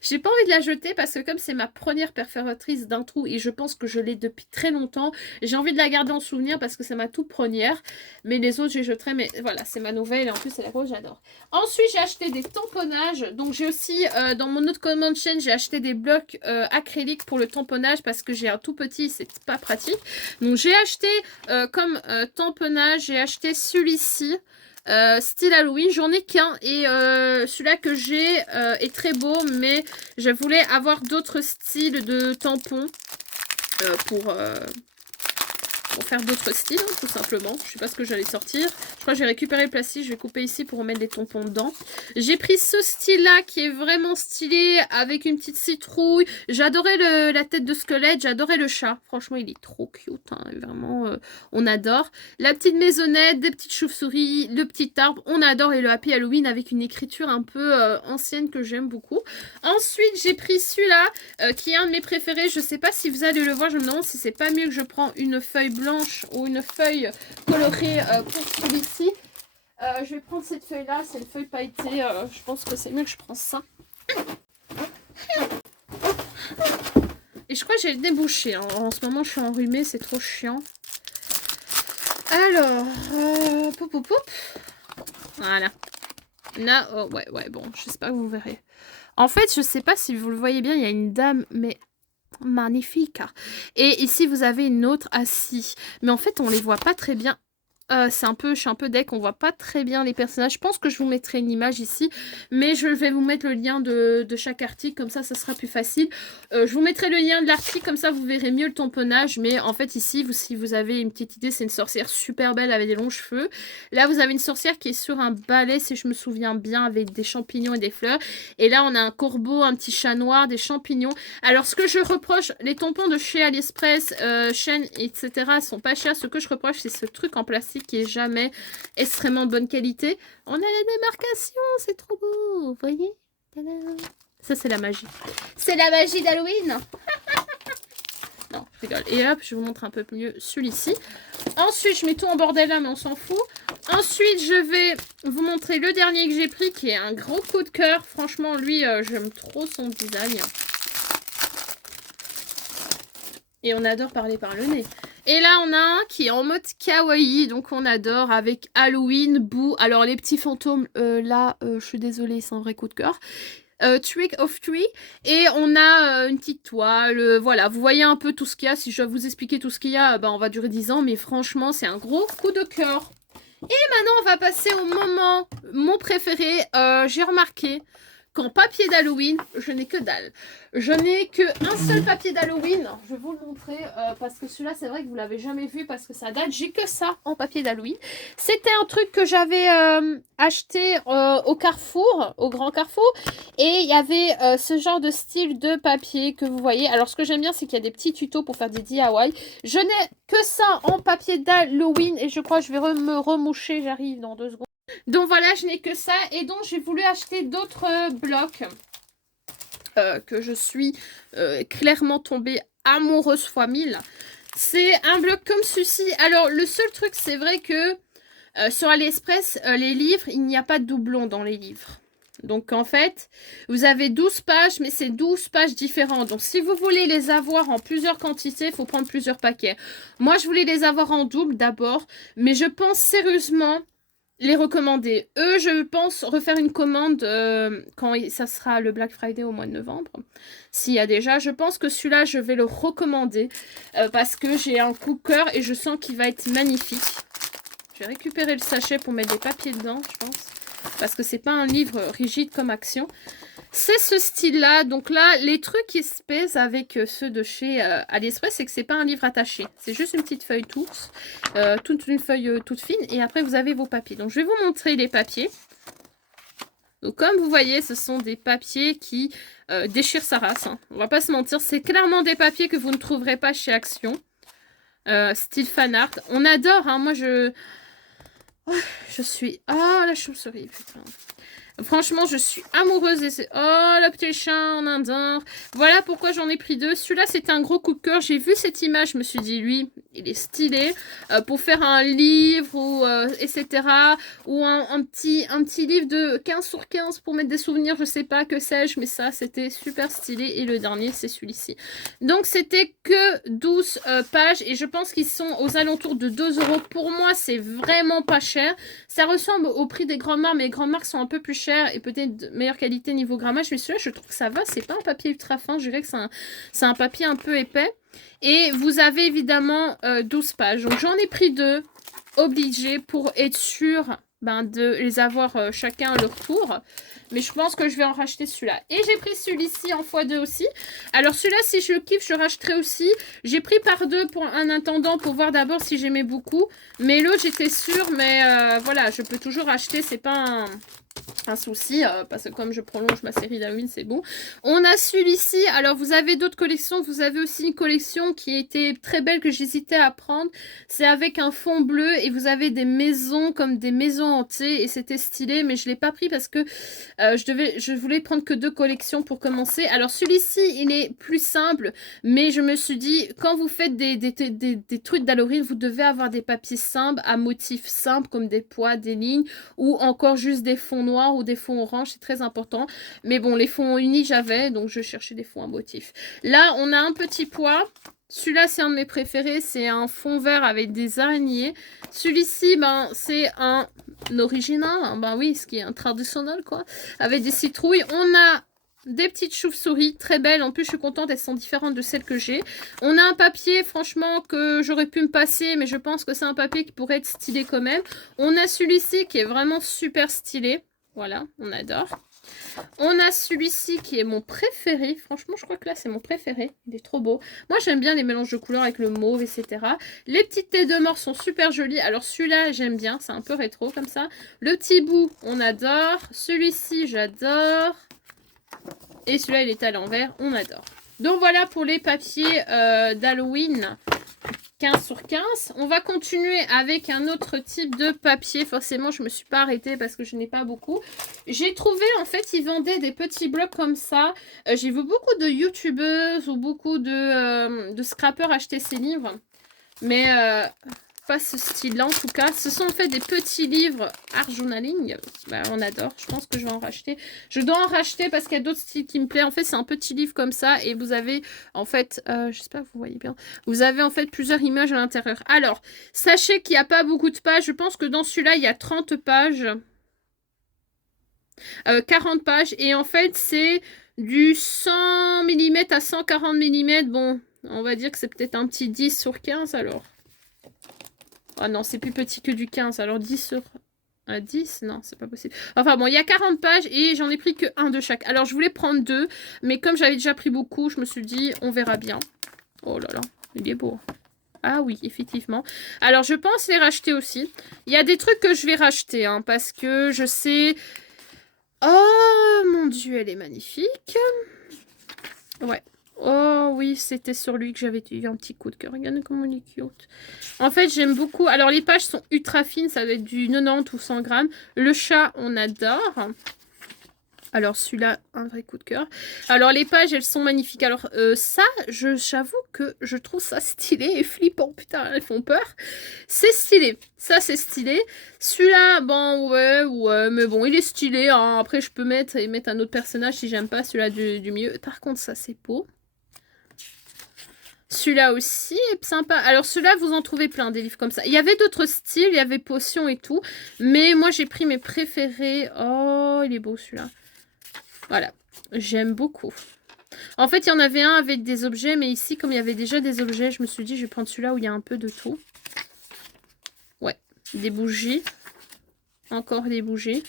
J'ai pas envie de la jeter parce que comme c'est ma première perforatrice d'un trou et je pense que je l'ai depuis très longtemps, j'ai envie de la garder en souvenir parce que c'est ma toute première. Mais les autres, je les jetterai. Mais voilà, c'est ma nouvelle et en plus, c'est la rose, j'adore. Ensuite, j'ai acheté des tamponnages. Donc, j'ai aussi, dans mon autre commande chaîne, j'ai acheté des blocs acryliques pour le tamponnage parce que j'ai un tout petit, c'est pas pratique. Donc, j'ai acheté comme tamponnage, j'ai acheté celui-ci. Style Halloween, j'en ai qu'un et celui-là que j'ai est très beau, mais je voulais avoir d'autres styles de tampons pour pour faire d'autres styles, hein, tout simplement. Je sais pas ce que j'allais sortir. Je crois que j'ai récupéré le plastique, je vais couper ici pour remettre des tampons dedans. J'ai pris ce style-là qui est vraiment stylé, avec une petite citrouille. J'adorais la tête de squelette, j'adorais le chat. Franchement, il est trop cute, hein, vraiment, on adore. La petite maisonnette, des petites chauves-souris, le petit arbre, on adore. Et le Happy Halloween avec une écriture un peu ancienne que j'aime beaucoup. Ensuite, j'ai pris celui-là, qui est un de mes préférés. Je sais pas si vous allez le voir, je me demande si c'est pas mieux que je prends une feuille blanche ou une feuille colorée pour celui-ci. Je vais prendre cette feuille-là, c'est une feuille pailletée. Je pense que c'est mieux que je prends ça. Et je crois que j'ai le nez bouché. Hein. En ce moment, je suis enrhumée, c'est trop chiant. Alors, poup, poup, poup. Voilà. Là, oh, ouais, bon, j'espère que vous verrez. En fait, je sais pas si vous le voyez bien, il y a une dame, mais magnifique. Et ici, vous avez une autre assise. Mais en fait, on les voit pas très bien. Je suis un peu deck, on voit pas très bien les personnages. Je pense que je vous mettrai une image ici, mais je vais vous mettre le lien de chaque article, comme ça sera plus facile. Je vous mettrai le lien de l'article, comme ça vous verrez mieux le tamponnage. Mais en fait ici, si vous avez une petite idée, c'est une sorcière super belle avec des longs cheveux. Là vous avez une sorcière qui est sur un balai, si je me souviens bien, avec des champignons et des fleurs. Et là on a un corbeau, un petit chat noir, des champignons. Alors ce que je reproche, les tampons de chez AliExpress, Shein, etc. sont pas chers. Ce que je reproche, c'est ce truc en plastique qui est jamais extrêmement de bonne qualité. On a la démarcation, c'est trop beau, vous voyez? Ça c'est la magie. C'est la magie d'Halloween. Non, je rigole. Et hop, je vous montre un peu mieux celui-ci. Ensuite, je mets tout en bordel là, mais on s'en fout. Ensuite, je vais vous montrer le dernier que j'ai pris, qui est un gros coup de cœur. Franchement, lui, j'aime trop son design. Et on adore parler par le nez. Et là, on a un qui est en mode kawaii, donc on adore, avec Halloween, Boo. Alors, les petits fantômes, là, je suis désolée, c'est un vrai coup de cœur. Trick of Tree. Et on a une petite toile, voilà, vous voyez un peu tout ce qu'il y a. Si je dois vous expliquer tout ce qu'il y a, on va durer 10 ans, mais franchement, c'est un gros coup de cœur. Et maintenant, on va passer au moment, mon préféré. J'ai remarqué qu'en papier d'Halloween, je n'ai que dalle. Je n'ai qu'un seul papier d'Halloween. Je vais vous le montrer parce que celui-là, c'est vrai que vous ne l'avez jamais vu parce que ça date. J'ai que ça en papier d'Halloween. C'était un truc que j'avais acheté au Carrefour, au Grand Carrefour. Et il y avait ce genre de style de papier que vous voyez. Alors, ce que j'aime bien, c'est qu'il y a des petits tutos pour faire des DIY. Je n'ai que ça en papier d'Halloween et je crois que je vais me remoucher. J'arrive dans 2 secondes. Donc voilà, je n'ai que ça et donc j'ai voulu acheter d'autres blocs que je suis clairement tombée amoureuse fois 1000. C'est un bloc comme ceci. Alors le seul truc, c'est vrai que sur AliExpress, les livres, il n'y a pas de doublon dans les livres. Donc en fait, vous avez 12 pages, mais c'est 12 pages différentes. Donc si vous voulez les avoir en plusieurs quantités, il faut prendre plusieurs paquets. Moi, je voulais les avoir en double d'abord, mais je pense sérieusement les recommander. Eux, je pense refaire une commande quand ça sera le Black Friday au mois de novembre. S'il y a déjà, je pense que celui-là, je vais le recommander parce que j'ai un coup de cœur et je sens qu'il va être magnifique. Je vais récupérer le sachet pour mettre des papiers dedans, je pense. Parce que c'est pas un livre rigide comme Action. C'est ce style-là. Donc là, les trucs qui se pèsent avec ceux de chez AliExpress, c'est que c'est pas un livre attaché. C'est juste une petite feuille toute une feuille toute fine. Et après, vous avez vos papiers. Donc, je vais vous montrer les papiers. Donc, comme vous voyez, ce sont des papiers qui déchirent sa race. Hein. On va pas se mentir. C'est clairement des papiers que vous ne trouverez pas chez Action. Style fan art. On adore. Hein. Moi, je suis... Oh, la chauve-souris, putain. Franchement, je suis amoureuse de ces... Oh, le petit chat en indien. Voilà pourquoi j'en ai pris 2. Celui-là, c'était un gros coup de cœur. J'ai vu cette image, je me suis dit, lui, il est stylé. Pour faire un livre, ou etc. Ou un petit livre de 15 sur 15 pour mettre des souvenirs, je sais pas, que sais-je. Mais ça, c'était super stylé. Et le dernier, c'est celui-ci. Donc, c'était que 12 pages. Et je pense qu'ils sont aux alentours de 2 €. Pour moi, c'est vraiment pas cher. Ça ressemble au prix des grandes marques, mais les grandes marques sont un peu plus chères et peut-être de meilleure qualité niveau grammage, mais celui-là je trouve que ça va, c'est pas un papier ultra fin, je dirais que c'est un papier un peu épais. Et vous avez évidemment 12 pages, donc j'en ai pris 2 obligé pour être sûre ben, de les avoir chacun à leur tour. Mais je pense que je vais en racheter celui-là. Et j'ai pris celui-ci en x2 aussi. Alors celui-là, si je le kiffe, je rachèterai aussi. J'ai pris par deux pour un intendant pour voir d'abord si j'aimais beaucoup. Mais l'autre, j'étais sûre. Mais voilà, je peux toujours acheter. C'est pas un souci, parce que comme je prolonge ma série d'Halloween, c'est bon. On a celui-ci. Alors, vous avez d'autres collections. Vous avez aussi une collection qui était très belle que j'hésitais à prendre. C'est avec un fond bleu et vous avez des maisons comme des maisons hantées et c'était stylé, mais je l'ai pas pris parce que je voulais prendre que 2 collections pour commencer. Alors, celui-ci, il est plus simple, mais je me suis dit, quand vous faites des trucs d'Halloween, vous devez avoir des papiers simples, à motifs simples, comme des poids, des lignes, ou encore juste des fonds noirs ou des fonds orange, c'est très important. Mais bon, les fonds unis, j'avais, donc je cherchais des fonds à motifs. Là, on a un petit poids. Celui-là, c'est un de mes préférés. C'est un fond vert avec des araignées. Celui-ci, ben, c'est un original. Ben oui, ce qui est un traditionnel, quoi. Avec des citrouilles. On a des petites chauves-souris très belles. En plus, je suis contente. Elles sont différentes de celles que j'ai. On a un papier, franchement, que j'aurais pu me passer. Mais je pense que c'est un papier qui pourrait être stylé quand même. On a celui-ci qui est vraiment super stylé. Voilà, on adore. On a celui-ci qui est mon préféré. Franchement, je crois que là, c'est mon préféré. Il est trop beau. Moi, j'aime bien les mélanges de couleurs avec le mauve, etc. Les petites têtes de mort sont super jolies. Alors, celui-là, j'aime bien. C'est un peu rétro comme ça. Le petit bout, on adore. Celui-ci, j'adore. Et celui-là, il est à l'envers. On adore. Donc, voilà pour les papiers d'Halloween. 15 sur 15. On va continuer avec un autre type de papier. Forcément, je ne me suis pas arrêtée parce que je n'ai pas beaucoup. J'ai trouvé, en fait, ils vendaient des petits blocs comme ça. J'ai vu beaucoup de youtubeuses ou beaucoup de scrappers acheter ces livres. Mais pas ce style-là, en tout cas. Ce sont en fait des petits livres art journaling. Bah, on adore. Je pense que je vais en racheter. Je dois en racheter parce qu'il y a d'autres styles qui me plaisent. En fait, c'est un petit livre comme ça. Et vous avez, en fait, j'espère que vous voyez bien. Vous avez, en fait, plusieurs images à l'intérieur. Alors, sachez qu'il n'y a pas beaucoup de pages. Je pense que dans celui-là, il y a 30 pages. 40 pages. Et en fait, c'est du 100 mm à 140 mm. Bon, on va dire que c'est peut-être un petit 10 sur 15 alors. Ah non, c'est plus petit que du 15. Alors 10 sur 10, non, c'est pas possible. Enfin bon, il y a 40 pages et j'en ai pris que un de chaque. Alors je voulais prendre 2, mais comme j'avais déjà pris beaucoup, je me suis dit, on verra bien. Oh là là, il est beau. Ah oui, effectivement. Alors je pense les racheter aussi. Il y a des trucs que je vais racheter, hein, parce que je sais... Oh mon Dieu, elle est magnifique. Ouais. Oh oui, c'était sur lui que j'avais eu un petit coup de cœur. Regardez comment il est cute. En fait, j'aime beaucoup. Alors, les pages sont ultra fines. Ça va être du 90 ou 100 grammes. Le chat, on adore. Alors, celui-là, un vrai coup de cœur. Alors, les pages, elles sont magnifiques. Alors, ça, j'avoue que je trouve ça stylé et flippant. Putain, elles font peur. C'est stylé. Ça, c'est stylé. Celui-là, bon, ouais, mais bon, il est stylé. Hein. Après, je peux mettre un autre personnage si j'aime pas celui-là du milieu. Par contre, ça, c'est beau. Celui-là aussi est sympa. Alors, celui-là, vous en trouvez plein, des livres comme ça. Il y avait d'autres styles, il y avait potions et tout. Mais moi, j'ai pris mes préférés. Oh, il est beau, celui-là. Voilà. J'aime beaucoup. En fait, il y en avait un avec des objets. Mais ici, comme il y avait déjà des objets, je me suis dit, je vais prendre celui-là où il y a un peu de tout. Ouais. Des bougies. Encore des bougies.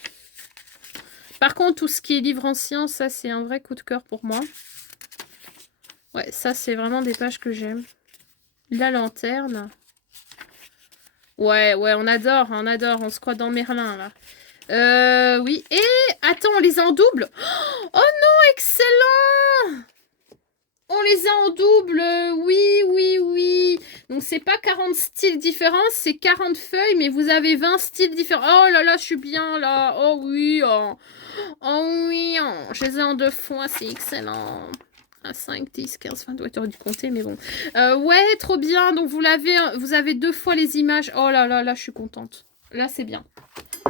Par contre, tout ce qui est livre ancien, ça, c'est un vrai coup de cœur pour moi. Ouais, ça, c'est vraiment des pages que j'aime. La lanterne. Ouais, on adore, on se croit dans Merlin, là. Oui, et attends, on les a en double. Oh non, excellent. On les a en double, oui. Donc, c'est pas 40 styles différents, c'est 40 feuilles, mais vous avez 20 styles différents. Oh là là, je suis bien, là. Oh oui, je les ai en 2 fois, c'est excellent. 5, 10, 15, 20, ouais, t'aurais dû compter, mais bon. Ouais, trop bien. Donc, vous avez 2 fois les images. Oh là là, là, je suis contente. Là, c'est bien.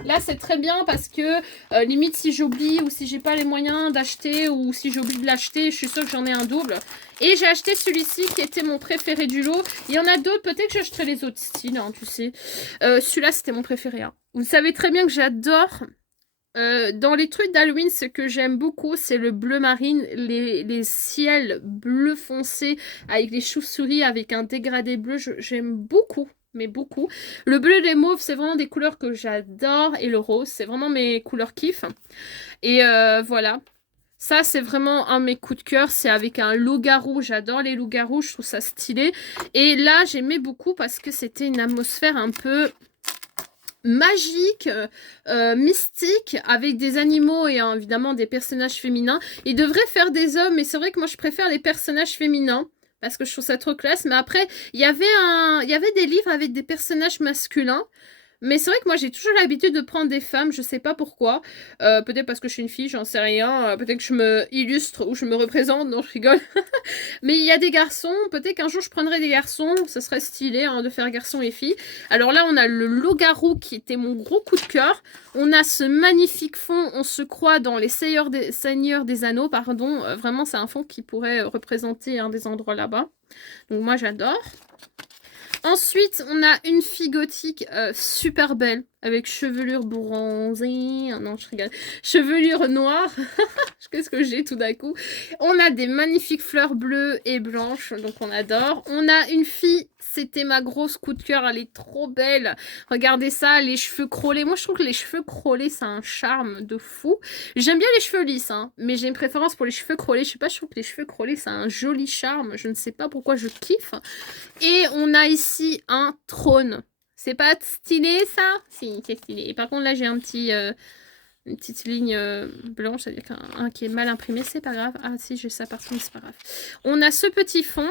Là, c'est très bien parce que, limite, si j'oublie ou si j'ai pas les moyens d'acheter ou si j'oublie de l'acheter, je suis sûre que j'en ai un double. Et j'ai acheté celui-ci qui était mon préféré du lot. Il y en a d'autres. Peut-être que j'achèterai les autres styles, hein, tu sais. Celui-là, c'était mon préféré. Hein. Vous savez très bien que j'adore... dans les trucs d'Halloween, ce que j'aime beaucoup, c'est le bleu marine, les ciels bleu foncé avec les chauves-souris, avec un dégradé bleu. J'aime beaucoup. mais beaucoup. Le bleu et les mauves, c'est vraiment des couleurs que j'adore. Et le rose, c'est vraiment mes couleurs kiff. Et voilà. Ça, c'est vraiment un de mes coups de cœur. C'est avec un loup-garou. J'adore les loups-garous. Je trouve ça stylé. Et là, j'aimais beaucoup parce que c'était une atmosphère un peu magique, mystique, avec des animaux et évidemment des personnages féminins. Ils devraient faire des hommes, mais c'est vrai que moi, je préfère les personnages féminins. Parce que je trouve ça trop classe. Mais après, il y avait des livres avec des personnages masculins. Mais c'est vrai que moi j'ai toujours l'habitude de prendre des femmes, je sais pas pourquoi. Peut-être parce que je suis une fille, j'en sais rien. Peut-être que je me illustre ou je me représente, non je rigole. Mais il y a des garçons, peut-être qu'un jour je prendrai des garçons, ce serait stylé hein, de faire garçons et filles. Alors là on a le loup-garou qui était mon gros coup de cœur. On a ce magnifique fond, on se croit dans les Seigneurs des Anneaux, pardon. Vraiment c'est un fond qui pourrait représenter un des endroits là-bas. Donc moi j'adore. Ensuite, on a une fille gothique super belle, avec chevelure bronzée. Ah non, je rigole. Chevelure noire. Qu'est-ce que j'ai tout d'un coup? On a des magnifiques fleurs bleues et blanches, donc on adore. On a une fille, c'était ma grosse coup de cœur, elle est trop belle. Regardez ça, les cheveux crôlés. Moi, je trouve que les cheveux crôlés, c'est un charme de fou. J'aime bien les cheveux lisses, hein, mais j'ai une préférence pour les cheveux crôlés. Je sais pas, je trouve que les cheveux crôlés, c'est un joli charme. Je ne sais pas pourquoi je kiffe. Et on a ici un trône. C'est pas stylé, ça? Si, c'est stylé. Et par contre, là, j'ai un petit... une petite ligne blanche, c'est-à-dire qu'un qui est mal imprimé, c'est pas grave. Ah si, j'ai ça par contre, c'est pas grave. On a ce petit fond.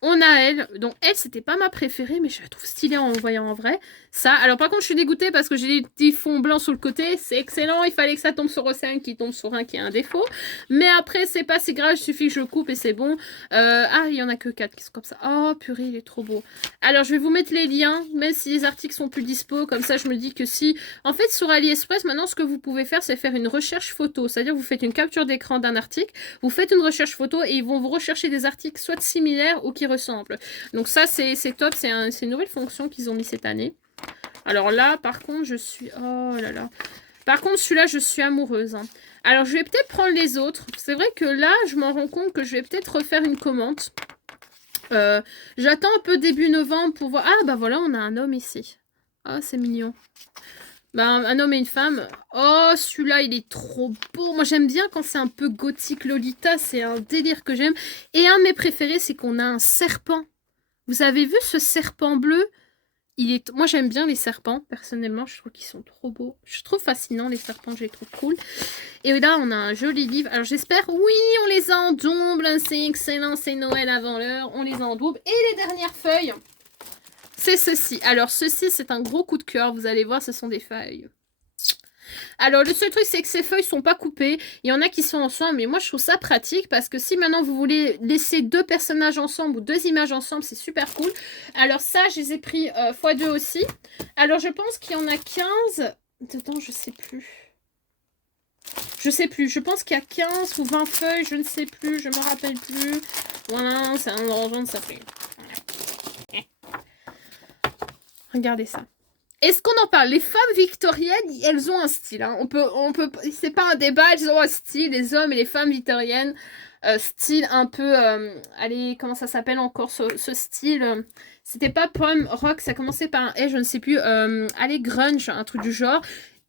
On a elle. Donc elle, c'était pas ma préférée, mais je la trouve stylée en voyant en vrai. Ça. Alors par contre, je suis dégoûtée parce que j'ai des petits fonds blancs sur le côté. C'est excellent. Il fallait que ça tombe sur Océane qui tombe sur un qui a un défaut. Mais après, c'est pas si grave. Il suffit que je coupe et c'est bon. Ah, il y en a que 4 qui sont comme ça. Oh purée, il est trop beau. Alors je vais vous mettre les liens, même si les articles sont plus dispo. Comme ça, je me dis que si... En fait, sur AliExpress, maintenant, ce que vous pouvez faire, c'est faire une recherche photo. C'est-à-dire que vous faites une capture d'écran d'un article, vous faites une recherche photo et ils vont vous rechercher des articles soit similaires ou qui ressemblent. Donc ça, c'est top. C'est une nouvelle fonction qu'ils ont mis cette année. Alors là, par contre, je suis... Oh là là. Par contre, celui-là, je suis amoureuse. Hein. Alors, je vais peut-être prendre les autres. C'est vrai que là, je m'en rends compte que je vais peut-être refaire une commande. J'attends un peu début novembre pour voir... Ah, bah voilà, on a un homme ici. Ah, c'est mignon. Bah, un homme et une femme. Oh, celui-là, il est trop beau. Moi, j'aime bien quand c'est un peu gothique Lolita. C'est un délire que j'aime. Et un de mes préférés, c'est qu'on a un serpent. Vous avez vu ce serpent bleu? Moi, j'aime bien les serpents. Personnellement, je trouve qu'ils sont trop beaux. Je trouve fascinant les serpents. Je les trouve cool. Et là, on a un joli livre. Alors, j'espère... Oui, on les a en double. C'est excellent. C'est Noël avant l'heure. On les a en double. Et les dernières feuilles... C'est ceci. Alors, ceci, c'est un gros coup de cœur. Vous allez voir, ce sont des feuilles. Alors, le seul truc, c'est que ces feuilles sont pas coupées. Il y en a qui sont ensemble, mais moi, je trouve ça pratique parce que si maintenant, vous voulez laisser deux personnages ensemble ou deux images ensemble, c'est super cool. Alors, ça, je les ai pris x2 aussi. Alors, je pense qu'il y en a 15. Dedans, je sais plus. Je sais plus. Je pense qu'il y a 15 ou 20 feuilles. Je ne sais plus. Je me rappelle plus. Voilà, c'est un orange, ça fait... Regardez ça. Est-ce qu'on en parle? Les femmes victoriennes, elles ont un style. Hein. C'est pas un débat, elles ont un style. Les hommes et les femmes victoriennes, style un peu... allez, comment ça s'appelle encore ce style C'était pas punk rock, ça commençait par un je ne sais plus. Allez, grunge, un truc du genre.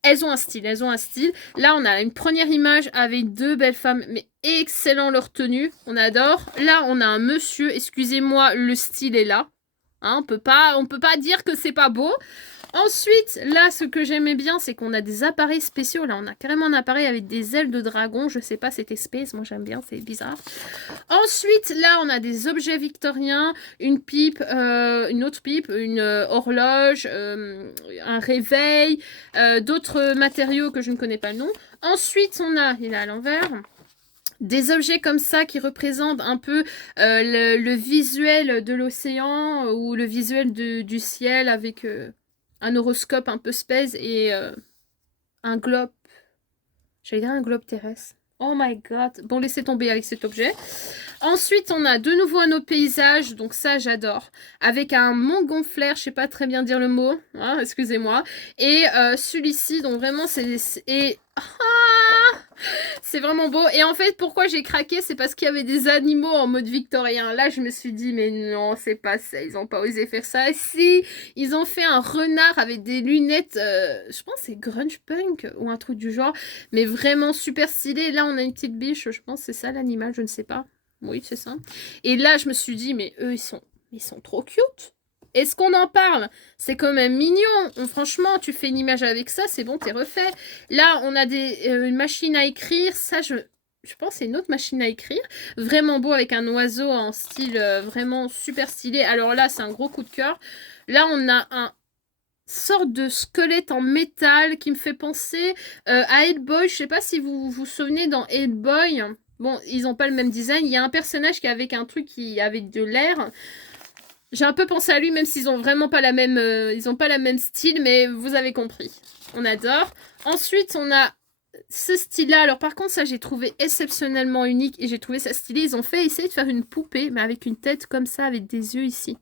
Elles ont un style, elles ont un style. Là, on a une première image avec deux belles femmes, mais excellent leur tenue. On adore. Là, on a un monsieur, excusez-moi, le style est là. Hein, on peut pas dire que c'est pas beau. Ensuite, là, ce que j'aimais bien, c'est qu'on a des appareils spéciaux. Là, on a carrément un appareil avec des ailes de dragon. Je sais pas, cette espèce. Moi, j'aime bien, c'est bizarre. Ensuite, là, on a des objets victoriens. Une pipe, une autre pipe, une horloge, un réveil, d'autres matériaux que je ne connais pas le nom. Ensuite, on a, il est à l'envers... Des objets comme ça qui représentent un peu le visuel de l'océan ou le visuel du ciel avec un horoscope un peu space et un globe. J'allais dire un globe terrestre. Oh my god. Bon, laissez tomber avec cet objet. Ensuite, on a de nouveau un autre paysage. Donc ça, j'adore. Avec un montgolfière. Je sais pas très bien dire le mot. Hein, excusez-moi. Et celui-ci, donc vraiment, c'est... Ah, C'est vraiment beau. Et en fait, pourquoi j'ai craqué, c'est parce qu'il y avait des animaux en mode victorien. Là, je me suis dit, mais non, c'est pas ça. Ils ont pas osé faire ça. Si, ils ont fait un renard avec des lunettes, je pense que c'est grunge punk ou un truc du genre. Mais vraiment super stylé. Là, on a une petite biche. Je pense que c'est ça l'animal, je ne sais pas. Oui, c'est ça. Et là, je me suis dit, mais eux, ils sont trop cute. Est-ce qu'on en parle? C'est quand même mignon. Franchement, tu fais une image avec ça, c'est bon, t'es refait. Là, on a une machine à écrire. Ça, je pense que c'est une autre machine à écrire. Vraiment beau avec un oiseau en style vraiment super stylé. Alors là, c'est un gros coup de cœur. Là, on a un sorte de squelette en métal qui me fait penser à Hellboy. Je sais pas si vous vous souvenez dans Hellboy. Bon, ils n'ont pas le même design. Il y a un personnage qui est avec un truc qui avait de l'air. J'ai un peu pensé à lui, même s'ils ont vraiment pas la même, ils ont pas la même style, mais vous avez compris. On adore. Ensuite, on a ce style-là. Alors par contre, ça j'ai trouvé exceptionnellement unique et j'ai trouvé ça stylé. Ils ont essayé de faire une poupée, mais avec une tête comme ça, avec des yeux ici.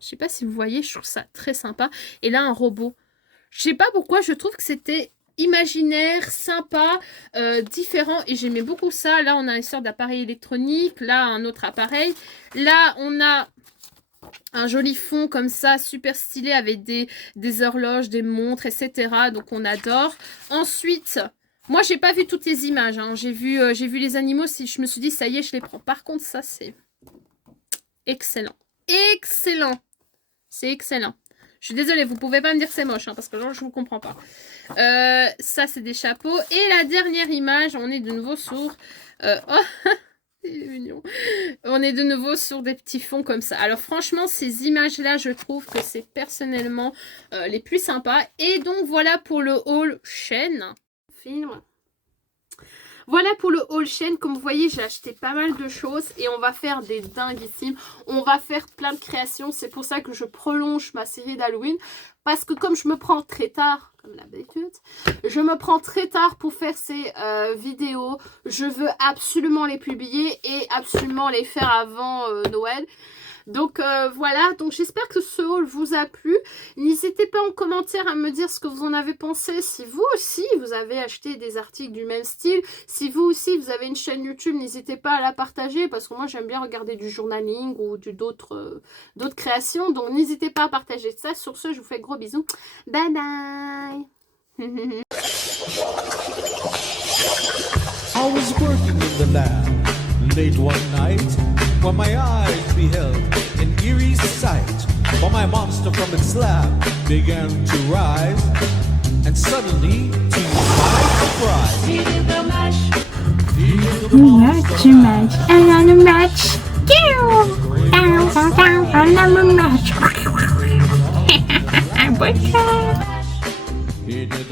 Je sais pas si vous voyez, je trouve ça très sympa. Et là, un robot. Je sais pas pourquoi, je trouve que c'était imaginaire, sympa, différent. Et j'aimais beaucoup ça. Là, on a une sorte d'appareil électronique. Là, un autre appareil. Là, on a un joli fond comme ça, super stylé avec des horloges, des montres, etc. Donc on adore. Ensuite, moi j'ai pas vu toutes les images. Hein. J'ai vu les animaux. Si je me suis dit ça y est, je les prends. Par contre, ça c'est excellent. Excellent. C'est excellent. Je suis désolée, vous pouvez pas me dire que c'est moche, hein, parce que là je vous comprends pas. Ça c'est des chapeaux. Et la dernière image, on est de nouveau sur... oh il est mignon. On est de nouveau sur des petits fonds comme ça. Alors franchement, ces images-là, je trouve que c'est personnellement les plus sympas. Et donc voilà pour le haul chaîne. Film. Voilà pour le haul chaîne. Comme vous voyez, j'ai acheté pas mal de choses et on va faire des dinguissimes. On va faire plein de créations. C'est pour ça que je prolonge ma série d'Halloween. Parce que comme je me prends très tard, comme d'habitude, je me prends très tard pour faire ces vidéos. Je veux absolument les publier et absolument les faire avant Noël. Donc voilà, donc j'espère que ce haul vous a plu. N'hésitez pas en commentaire à me dire ce que vous en avez pensé. Si vous aussi, vous avez acheté des articles du même style. Si vous aussi, vous avez une chaîne YouTube, n'hésitez pas à la partager. Parce que moi, j'aime bien regarder du journaling ou d'autres créations. Donc n'hésitez pas à partager ça. Sur ce, je vous fais gros bisous. Bye bye. I was working in the lab late one night when my eyes beheld an eerie sight. For my monster from its slab began to rise, and suddenly, to my surprise, he did the mash. He did the monster Match, another match. Another match. He did the